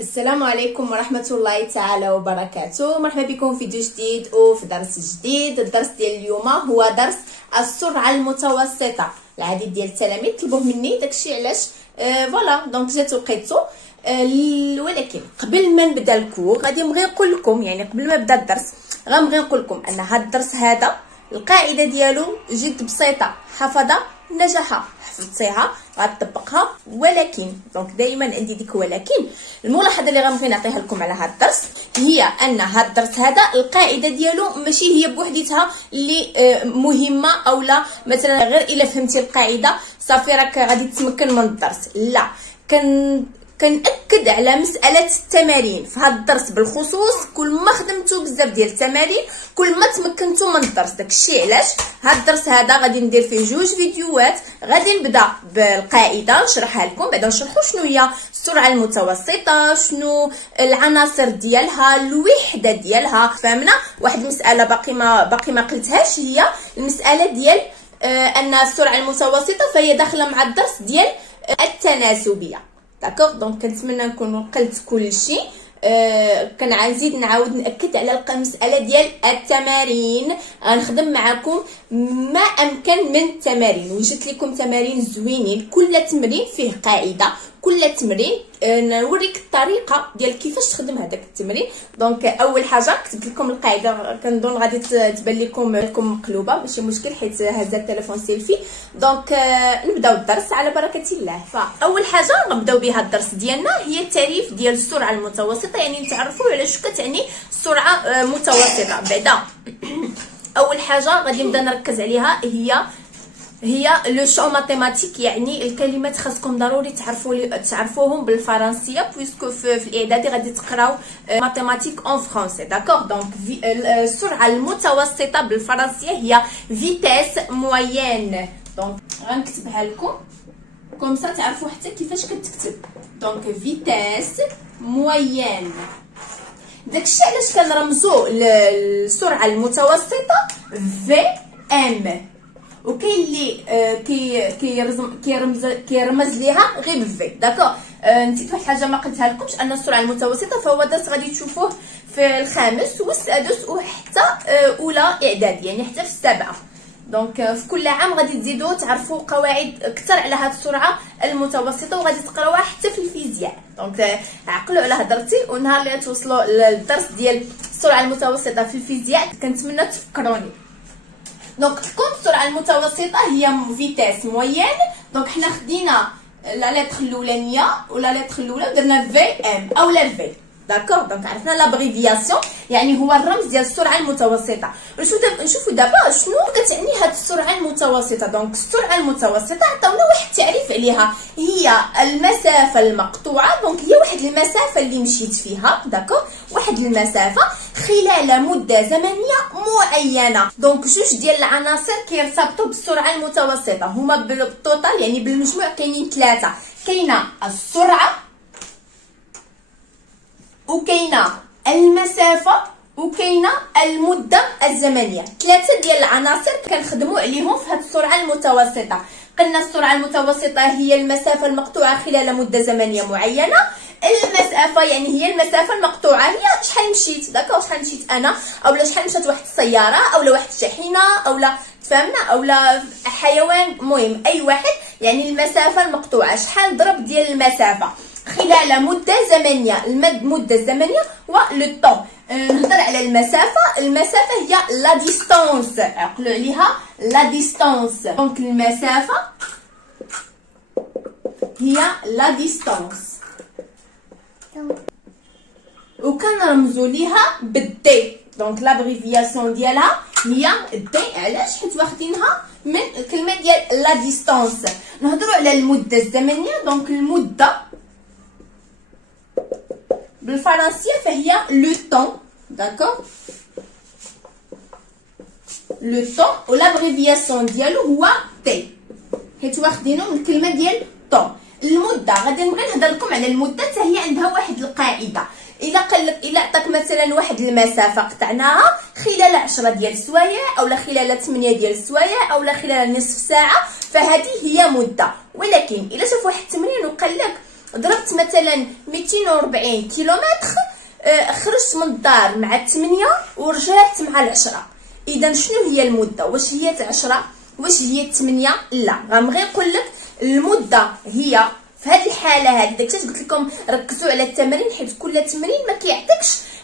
السلام عليكم ورحمة الله تعالى وبركاته. مرحبا بكم في فيديو جديد وفي درس جديد. الدرس ديال اليوم هو درس السرعة المتوسطة. العديد ديال التلاميذ طلبوه مني، داكشي علاش فوالا دونك جات وقيتو. ولكن قبل ما نبدا الكور غادي نبغي نقول لكم، يعني قبل ما نبدا الدرس غنبغي نقول لكم ان هذا الدرس هذا القاعده ديالو جد بسيطه، حفظ نجح، حفظتيها غتطبقها. ولكن دونك دائما عندي ديك ولكن. الملاحظه اللي غنبغي نعطيها لكم على هذا الدرس هي ان هذا الدرس هذا القاعده ديالو ماشي هي بوحديتها اللي مهمه، او لا مثلا غير الا فهمتي القاعده صافي راك غادي تتمكن من الدرس. لا، كنأكد على مسألة التمارين في هذا الدرس بالخصوص. كل ما خدمتو بزاف ديال التمارين كل ما تمكنتو من الدرس. داكشي علاش هذا الدرس هذا غادي ندير فيه جوج فيديوهات. غادي نبدا بالقاعده نشرحها لكم، بعدا نشرحوا شنو هي السرعه المتوسطه، شنو العناصر ديالها، الوحده ديالها. فهمنا واحد المساله باقي ما قلتهاش، هي المساله ديال ان السرعه المتوسطه فهي داخله مع الدرس ديال التناسبيه. داكوغ، دونك كنتمنى نكون قلت كلشي. كنزيد نعاود ناكد على المساله ديال التمارين. غنخدم معكم ما امكن من التمارين، وجدت لكم تمارين زوينين، كل تمرين فيه قاعده، كل تمرين نوريك الطريقه ديال كيفاش تخدم هذاك التمرين. دونك اول حاجه كتبت لكم القاعده، كنظن غادي تبان لكم مقلوبه، ماشي مشكل حيت هزا التليفون سيلفي. دونك نبداو الدرس على بركه الله. فاول حاجه غنبداو بها الدرس ديالنا هي التعريف ديال السرعه المتوسطه، يعني نتعرفوا على شنو كتعني السرعه متوسطه. بعدا اول حاجه غادي نبدا نركز عليها هي لو شون ماتيماتيك، يعني الكلمات خاصكم ضروري تعرفوهم بالفرنسيه، بويسكو في الاعدادي غادي تقراو ماتيماتيك اون فرونسي. داكوغ، دونك السرعه المتوسطه بالفرنسيه هي فيتيس موين. دونك غنكتبها لكم كوم سا تعرفوا حتى كيفاش كتكتب. دونك فيتيس موين. داكشي علاش كنرمزوا للسرعه المتوسطه في ام، وكاين اللي كيرمز ليها غير بفي. داكوغ، نسيت واحد الحاجه ما قلتها لكمش، ان السرعه المتوسطه فهو درس غادي تشوفوه في الخامس والسادس وحتى اولى اعدادي، يعني حتى في السابعه. دونك في كل عام غادي تزيدوا تعرفوا قواعد اكثر على هذه السرعه المتوسطه، وغادي تقراوها حتى في الفيزياء. دونك عقلوا على هضرتي، ونهار اللي توصلوا للدرس ديال السرعه المتوسطه في الفيزياء كنتمنى تفكروني. دونك تكون السرعه المتوسطه هي فيتيس موين. دونك حنا خدينا لا لتر الاولانيه ولا لتر الاولى درنا في ام او لا في. داكوغ، دونك عرفنا لابريفياسيون يعني هو الرمز ديال السرعه المتوسطه. نشوفوا دابا شنو كتعني هاد السرعه المتوسطه. دونك السرعه المتوسطه عطاونا واحد التعريف عليها، هي المسافه المقطوعه. دونك هي واحد المسافه اللي مشيت فيها، داكوغ، واحد المسافه خلال مده زمنيه معينه. دونك جوج ديال العناصر كيرتبطوا بالسرعه المتوسطه، هما بالتوتال يعني بالمجموع كاينين ثلاثه. كاينه السرعه، وكاينه المسافه، وكاينه المده الزمنيه. ثلاثه ديال العناصر كنخدموا عليهم في هذه السرعه المتوسطه. قلنا السرعه المتوسطه هي المسافه المقطوعه خلال مده زمنيه معينه. المسافه يعني هي المسافه المقطوعه، هي شحال مشيت، داكوغ، شحال مشيت انا، اولا شحال مشات واحد السياره، اولا واحد الشاحنه، اولا تفهمنا، اولا حيوان، المهم اي واحد، يعني المسافه المقطوعه شحال ضرب ديال المسافه خلال مده زمنيه. المده الزمنيه هو لو طون. نهضر على المسافه هي لا ديستانس، عقلوا عليها لا ديستانس. دونك المسافه هي لا ديستانس، وكنرمزوا ليها بالدي. دونك لابريفياسيون ديالها هي دي. علاش؟ حيت واخدينها من الكلمه ديال لا ديستانس. نهضروا على المده الزمنيه. دونك المده بالفرنسيه فهي لو طون. داكوغ، لو طون، ولابريفياسيون ديالو هو تي، حيت واخدينو من الكلمه ديال طون. المده غادي نبغي نهضر لكم على المده، حتى هي عندها واحد القاعده. الا عطاك مثلا واحد المسافه قطعناها خلال 10 ديال السوايع، اولا خلال 8 ديال السوايع، اولا خلال نصف ساعه، فهذه هي مده. ولكن الا شاف واحد التمرين وقال لك ضربت مثلا 240 كيلومتر، خرجت من الدار مع 8 ورجعت مع 10. اذا شنو هي المده؟ واش هي 10 واش هي 8؟ لا، غنبغي نقول لك المده هي في هذه الحاله هذه. داكشي قلت لكم ركزوا على التمرين، حيت كل تمرين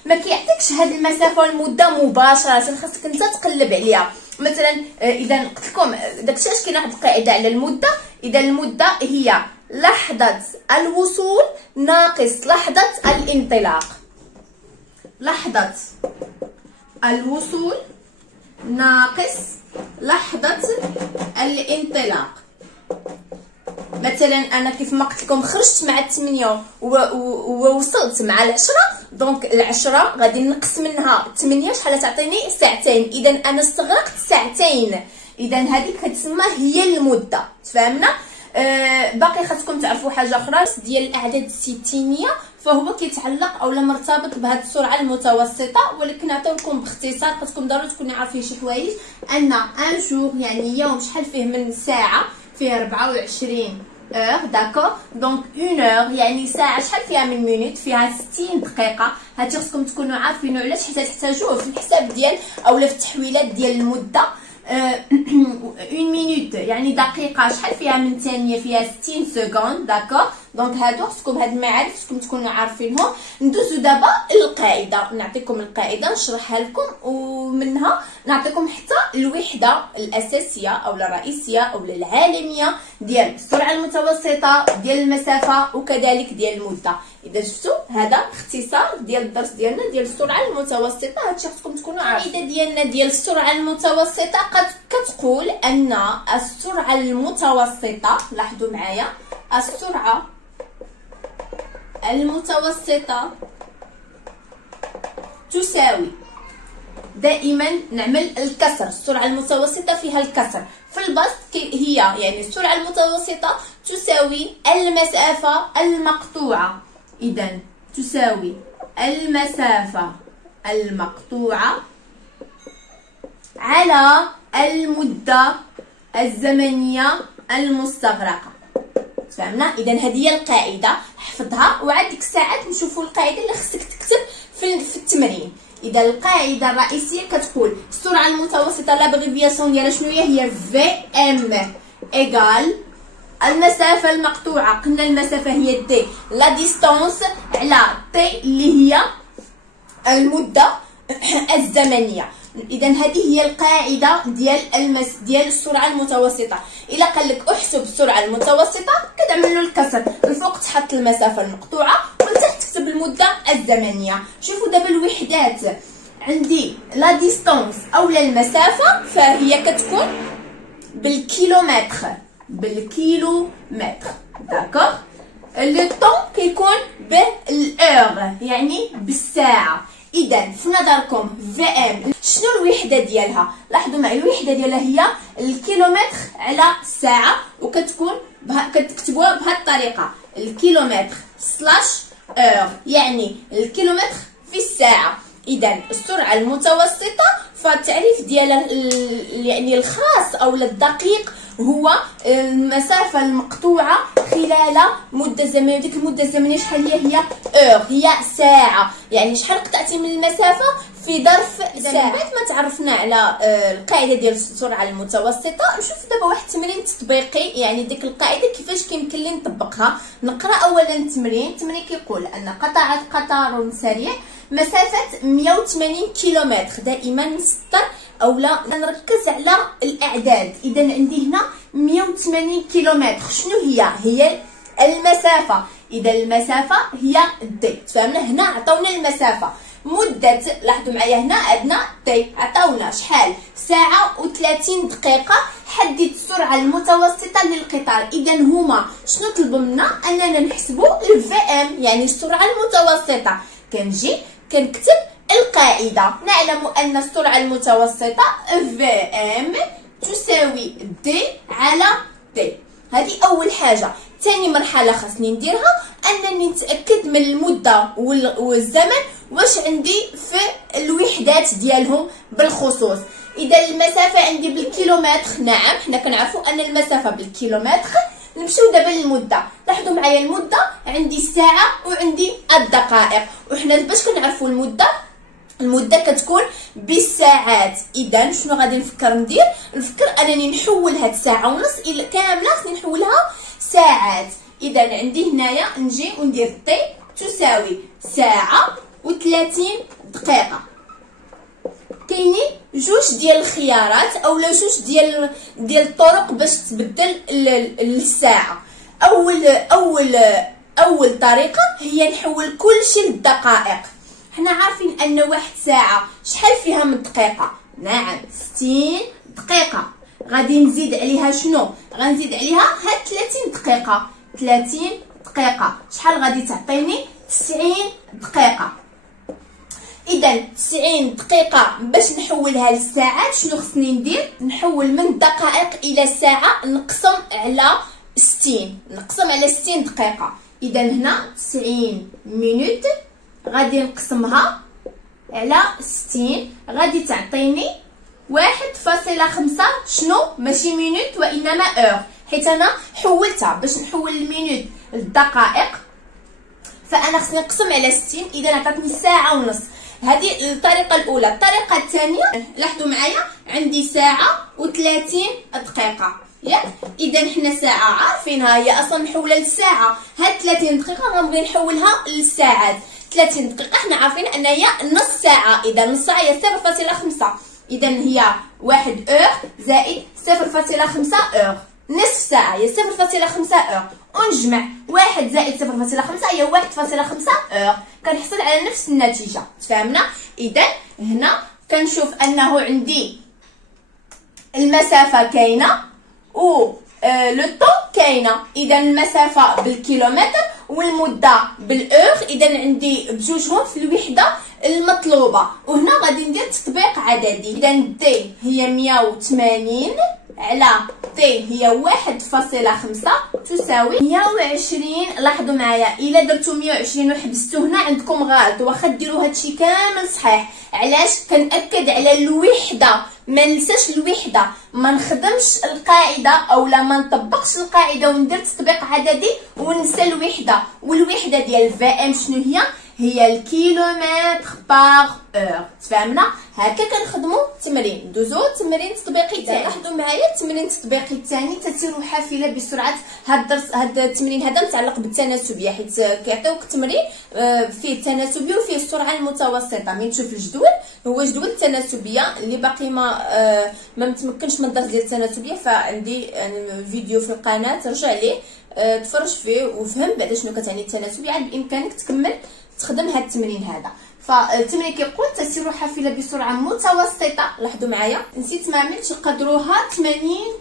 ما كيعطيكش هذه المسافه والمده مباشره، خاصك انت تقلب عليها. مثلا اذا قلت لكم داكشي اش كاين واحد القاعده على المده. اذا المده هي لحظه الوصول ناقص لحظه الانطلاق. لحظه الوصول ناقص لحظه الانطلاق. مثلا انا كيف ما قلت لكم خرجت مع 8 ووصلت مع 10، دونك ال10 غادي نقص منها 8 شحال تعطيني؟ ساعتين. اذا انا استغرقت ساعتين. اذا هذيك كتسمى هي المده. تفهمنا؟ باقي خاصكم تعرفوا حاجه اخرى ديال الاعداد الستينيه، فهو كيتعلق اولا مرتبط بهذه السرعه المتوسطه، ولكن نعطيو لكم باختصار. خاصكم ضروري تكونوا عارفين شي حوايج، ان ان جور يعني يوم شحال فيه من ساعه؟ فيه 24 اور. داكور؟ دونك اون اور يعني ساعه شحال فيها من مينوت؟ فيها 60 دقيقه. هادشي خصكم تكونوا عارفينو، علاش؟ حيت تحتاجوه في الحساب ديال اولا في التحويلات ديال المده. اون مينوت يعني دقيقه شحال فيها من ثانيه؟ فيها 60 سكوند. داكور؟ دونك هادو خصكم هاد المعارف خصكم تكونوا عارفينهم. ندوزو دابا للقاعده، نعطيكم القاعده نشرحها لكم، ومنها نعطيكم حتى الوحده الاساسيه اولا الرئيسيه اولا العالميه ديال السرعه المتوسطه، ديال المسافه، وكذلك ديال المده. اذا شفتوا هذا اختصار ديال الدرس ديالنا ديال السرعه المتوسطه. هادشي خصكم تكونوا عارفين. القاعده ديالنا ديال السرعه المتوسطه كتقول ان السرعه المتوسطه، لاحظوا معايا، السرعه المتوسطه تساوي، دائما نعمل الكسر، السرعه المتوسطه فيها الكسر في البسط، هي يعني السرعه المتوسطه تساوي المسافه المقطوعه. اذا تساوي المسافه المقطوعه على المده الزمنيه المستغرقه. فهمنا؟ اذا هذه هي القاعده، حفظها وعاد ديك الساعات نشوفوا القاعده اللي خصك تكتب في التمرين. اذا القاعده الرئيسيه كتقول السرعه المتوسطه لابغيفياسيون ديالها شنو هي؟ في ام ايغال المسافه المقطوعه، قلنا المسافه هي دي، لا ديستانس على تي اللي هي المده الزمنيه. اذا هذه هي القاعده ديال السرعه المتوسطه. الا قال لك احسب السرعه المتوسطه كتعمل له الكسر، الفوق تحط المسافه المقطوعه والتحت تكتب المده الزمنيه. شوفوا دابا الوحدات عندي، لا ديستانس اولا المسافه فهي كتكون بالكيلومتر. داكوغ؟ لو طون كيكون بالاور يعني بالساعه. اذا في نظركم في ام شنو الوحده ديالها؟ لاحظوا معايا الوحده ديالها هي الكيلومتر على الساعه، وكتكون كتكتبوها بهذه الطريقه، الكيلومتر سلاش اور يعني الكيلومتر في الساعه. اذا السرعه المتوسطه فالتعريف ديالها يعني الخاص او الدقيق هو المسافه المقطوعه خلال مده زمنيه. ديك المده الزمنيه شحال هي؟ اور، هي ساعه، يعني شحال قطعتي من المسافه في ظرف ساعه. بعد ما تعرفنا على القاعده ديال السرعه المتوسطه، نشوف دابا واحد التمرين تطبيقي، يعني ديك القاعده كيفاش كيمكن لي نطبقها. نقرا اولا التمرين كيقول ان قطار سريع مسافه 180 كيلومتر. دائما نسطر اولا نركز على الاعداد. اذا عندي هنا 180 كيلومتر، شنو هي المسافه. اذا المسافه هي دي. تفهمنا؟ هنا عطاونا المسافه، مده، لاحظوا معايا هنا عندنا تي، عطاونا شحال؟ ساعه و30 دقيقه. حدد السرعه المتوسطه للقطار. اذا هما شنو طلبوا منا؟ اننا نحسبوا الفي ام يعني السرعه المتوسطه. كنجي كنكتب القاعده، نعلم ان السرعه المتوسطه في ام تساوي دي على تي. هذه اول حاجه. ثاني مرحله خاصني نديرها انني نتاكد من المده والزمن واش عندي في الوحدات ديالهم بالخصوص. اذا المسافه عندي بالكيلومتر، نعم حنا كنعرفوا ان المسافه بالكيلومتر نمشيو دابا للمده. لاحظوا معايا المده، عندي الساعه وعندي الدقائق، وحنا باش كنعرفوا المده كتكون بالساعات. اذا شنو غادي نفكر ندير؟ نفكر انني نحول هاد الساعه ونص الى كامله، خصني نحولها ساعات. اذا عندي هنايا نجي وندير تي تساوي ساعه و30 دقيقه. كاينين جوج ديال الخيارات اولا جوج ديال الطرق باش تبدل الساعه. اول طريقه هي نحول كلشي للدقائق. حنا عارفين ان واحد ساعه شحال فيها من دقيقه؟ نعم 60 دقيقه. غادي نزيد عليها شنو؟ غنزيد عليها هاد 30 دقيقه. 30 دقيقه شحال غادي تعطيني؟ 90 دقيقه. اذا 90 دقيقه باش نحولها للساعات شنو خصني ندير؟ نحول من الدقائق الى الساعه، نقسم على 60 دقيقه. اذا هنا 90 مينوت غادي نقسمها على 60 غادي تعطيني 1.5. شنو؟ ماشي مينوت وانما اور، حيت انا حولتها باش نحول المينوت للدقائق فانا خصني نقسم على 60. اذا عطاتني ساعه ونص. هذه الطريقه الاولى. الطريقه الثانيه، لاحظوا معايا عندي ساعه و30 دقيقه ياك. اذا حنا ساعه عارفينها هي اصلا محوله للساعه، هاد 30 دقيقه غنبغي نحولها للساعات. 30 دقيقه حنا عارفين ان هي نص ساعه، اذا نص ساعه هي 0.5، اذا هي 1 اور زائد 0.5 اور. نصف ساعه هي 0.5 اور، ونجمع 1 زائد 0.5 هي 1.5 اور، كنحصل على نفس النتيجه. تفهمنا؟ اذا هنا كنشوف انه عندي المسافه كاينه و لو طون كاينه. اذا المسافه بالكيلومتر والمده بالاور، اذا عندي بجوجهم في الوحده المطلوبه. وهنا غادي ندير تطبيق عددي. اذا دي هي 180 على تي هي 1.5 تساوي 120. لاحظوا معايا الا درتو 120 وحبستو هنا عندكم غلط، واخا ديروا هادشي كامل صحيح. علاش؟ كنأكد على الوحده، ما ننساش الوحده، ما نخدمش القاعده اولا ما نطبقش القاعده وندير تطبيق عددي وننسى الوحده. والوحده ديال في ام شنو هي الكيلومتر باغ اور. تفهمنا؟ هكا كنخدموا التمرين. ندوزو تمرين تطبيقي ثاني. لاحظوا معايا التمرين التطبيقي الثاني، تسير حافله بسرعه. هاد التمرين هذا متعلق بالتناسبيه، حيت كيعطيوك تمرين فيه التناسبيه وفيه السرعه المتوسطه. من تشوف الجدول هو جدول التناسبيه اللي باقي ما متمكنش من الدرس ديال التناسبيه، فعندي فيديو في القناه رجع ليه تفرج فيه وفهم بعدا شنو كتعني التناسبيه، عاد بامكانك تكمل تخدم هاد التمرين هذا. فالتمرين كيقول تسير حافله بسرعه متوسطه. لاحظوا معايا نسيت ما عملتش، قدروها 80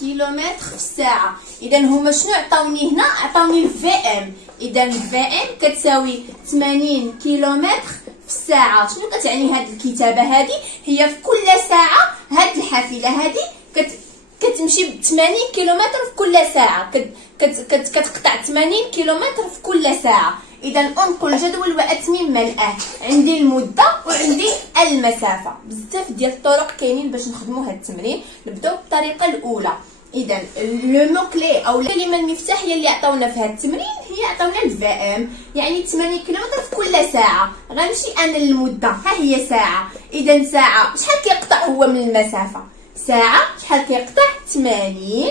كيلومتر في الساعه. اذا هما شنو عطاوني هنا؟ عطاوني الفي ام. اذا الفي ام كتساوي 80 كيلومتر في الساعه. شنو كتعني هاد الكتابه هذه؟ هي في كل ساعه هاد الحافله هذه كتمشي ب 80 كيلومتر في كل ساعه، كتقطع 80 كيلومتر في كل ساعه. اذا انقل الجدول واتمم ملئه. عندي المده وعندي المسافه. بزاف ديال الطرق كاينين باش نخدموا هذا التمرين. نبداو بالطريقه الاولى. اذا لو مو كلي او الكلمه المفتاحيه اللي عطاونا في هذا التمرين هي عطاونا الفي ام، يعني 80 كيلومتر في كل ساعه. غنمشي انا للمده، ها هي ساعه. اذا ساعه شحال كيقطع هو من المسافه؟ ساعه شحال كيقطع؟ 80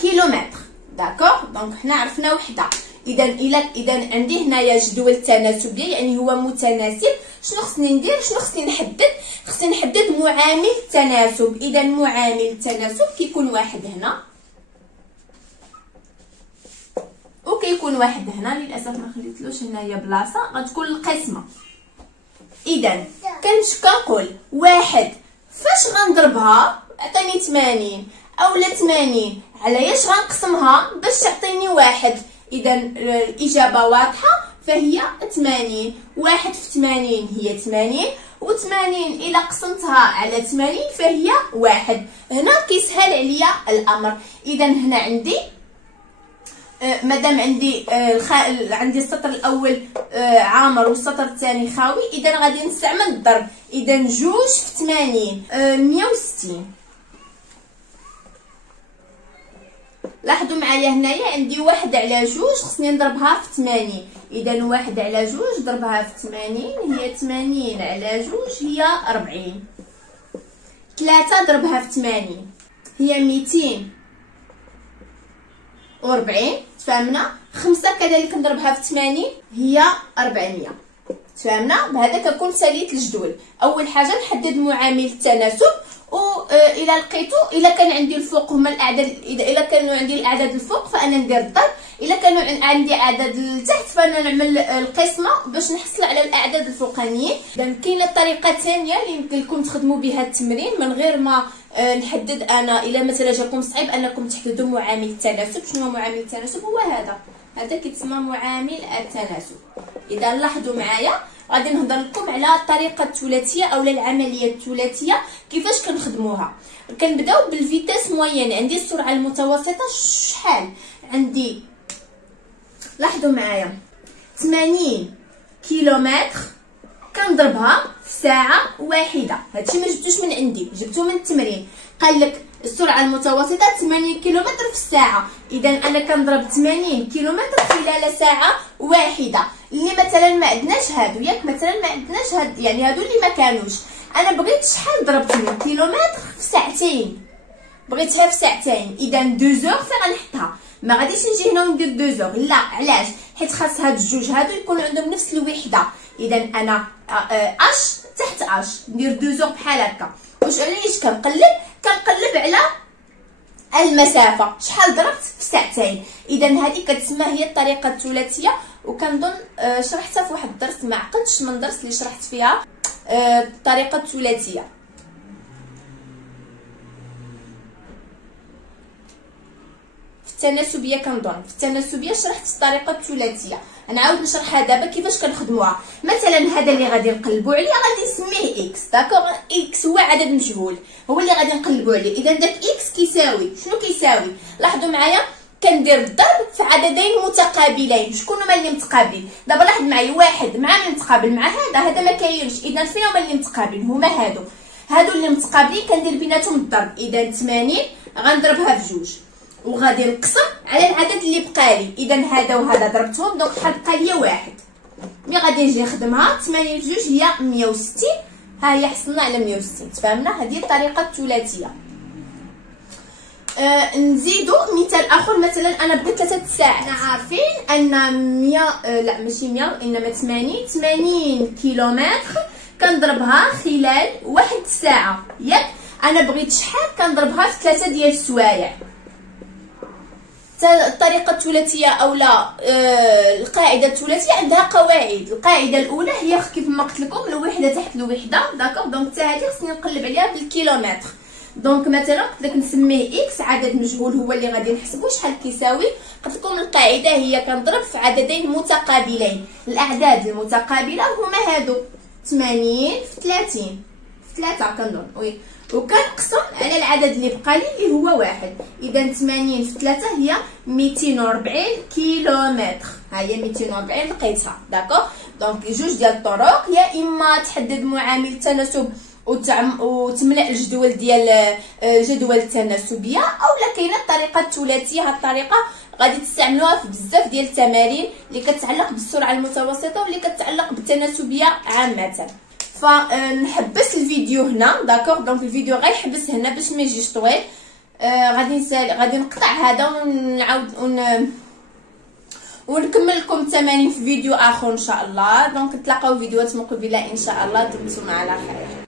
كيلومتر. داكوغ، دونك حنا عرفنا وحده. اذا عندي هنايا جدول تناسبي يعني هو متناسب. شنو خصني ندير؟ شنو خصني نحدد؟ خصني نحدد معامل التناسب. اذا معامل التناسب كيكون واحد هنا وكيكون واحد هنا. للاسف ما خليتلوش هنايا بلاصه، غتكون القسمه. اذا كنقول واحد فاش غنضربها عطيني 80 اولا 80 على اش غنقسمها باش تعطيني واحد. اذا الاجابه واضحه، فهي 80. 1 في 80 هي 80، و80 الى قسمتها على 80 فهي 1. هنا كيسهل عليا الامر. اذا هنا عندي مادام عندي السطر الاول عامر والسطر الثاني خاوي، اذا غادي نستعمل الضرب. اذا 2 في 80 160. لاحظوا معايا هنايا عندي 1 على 2 خصني نضربها في 80. اذا 1 على 2 ضربها في 80 هي 80 على 2 هي 40. 3 ضربها في 80 هي 240. تفاهمنا؟ 5 كذلك نضربها في 80 هي 400. تفاهمنا؟ بهذا كنكون ساليت الجدول. اول حاجه نحدد معامل التناسب، والى لقيتو الا كان عندي الفوق هما الاعداد، اذا كانوا عندي الاعداد الفوق فانا ندير الضرب، الا كانوا عندي اعداد التحت فانا نعمل القسمه باش نحصل على الاعداد الفوقانيين. اذا كاينه طريقه ثانيه اللي يمكن لكم تخدموا بها التمرين من غير ما نحدد انا. الا مثلا جاكم صعيب انكم تحددوا معامل التناسب. شنو معامل التناسب؟ هو هذا كيتسمى معامل التناسب. اذا لاحظوا معايا غادي نهضر لكم على الطريقه الثلاثيه اولا العمليه الثلاثيه كيفاش كنخدموها. كنبداو بالفيتاس موين. عندي السرعه المتوسطه شحال عندي؟ لاحظوا معايا 80 كيلومتر كنضربها في ساعه واحده. هادشي ما جبتوش من عندي، جبتو من التمرين. قال لك السرعه المتوسطه 80 كيلومتر في الساعه. اذا انا كنضرب 80 كيلومتر خلال ساعه واحده. اللي مثلا ما عندناش هادو، ياك مثلا ما عندناش هاد، يعني هادو اللي ما كانوش. انا بغيت شحال ضربت كيلومتر في ساعتين، بغيتها في ساعتين. اذا 2 زور فين غنحطها؟ ما غاديش نجي هنا وندير 2 زور، لا. علاش؟ حيت خاص هاد الجوج هادو يكونوا عندهم نفس الوحده. اذا انا اش تحت اش ندير 2 زور بحال هكا. واش علاش كنقلب على المسافه؟ شحال ضربت في ساعتين. اذا هذه كتسمى هي الطريقه الثلاثيه. وكنظن شرحتها في واحد الدرس، ما عقلتش من درس اللي شرحت فيها الطريقه الثلاثيه. في التناسبيه كنظن في التناسبيه شرحت الطريقه الثلاثيه. نعاود نشرحها دابا كيفاش كنخدموها. مثلا هذا اللي غادي نقلبوا عليه غادي نسميه اكس. داكوغ؟ اكس هو عدد مجهول، هو اللي غادي نقلبوا عليه. اذا داك اكس كيساوي شنو؟ كيساوي، لاحظوا معايا، كندير الضرب في عددين متقابلين. شكون هما اللي متقابلين؟ دابا لاحظ معايا، واحد مع اللي متقابل مع هذا ما كاينش. اذا فين هما اللي متقابلين؟ هما هادو اللي متقابلين كندير بيناتهم الضرب. اذا 80 غنضربها في 2 وغادي نقسم على العدد اللي بقالي. اذا هذا وهذا ضربتهم، دونك بقى لي 1. ملي غادي نجي نخدمها 80 في 2 هي 160. ها هي حصلنا على 160. تفهمنا؟ هذه الطريقه الثلاثيه. نزيدو مثال اخر. مثلا انا بغيت 3 ساعات. احنا عارفين ان 100 لا ماشي 100 انما 80 كيلومتر كنضربها خلال 1 ساعه، ياك؟ انا بغيت شحال؟ كنضربها في 3 ديال السوايع. الطريقه الثلاثيه اولا القاعده الثلاثيه عندها قواعد. القاعده الاولى هي كيف ما قلت لكم الوحده تحت الوحده، داكوغ؟ دونك حتى هذه خصني نقلب عليها بالكيلومتر. دونك مثلا قلت لك نسميه اكس، عدد مجهول هو اللي غادي نحسبو شحال كيساوي. قلت لكم القاعده هي كنضرب في عددين متقابلين. الاعداد المتقابله هما هادو 80 في 30 في 3 كنظن، وي، وكنقسم على العدد اللي بقى لي اللي هو 1. اذا 80 في 3 هي 240 كيلومتر. ها هي 240 لقيتها، داكوغ؟ دونك جوج ديال الطرق، يا اما تحدد معامل التناسب وتملأ الجدول ديال جدول التناسبيه، اولا كاينه الطريقه الثلاثيه. هاد الطريقه غادي تستعملوها في بزاف ديال التمارين اللي كتعلق بالسرعه المتوسطه واللي كتعلق بالتناسبيه عامه. فنحبس الفيديو هنا، داكوغ؟ دونك الفيديو غيحبس هنا باش ما يجيش طويل. غادي نقطع هذا ونعاود ونكمل لكم التمارين في فيديو اخر ان شاء الله. دونك نتلاقاو فيديوهات مقبله ان شاء الله. دمتم على خير.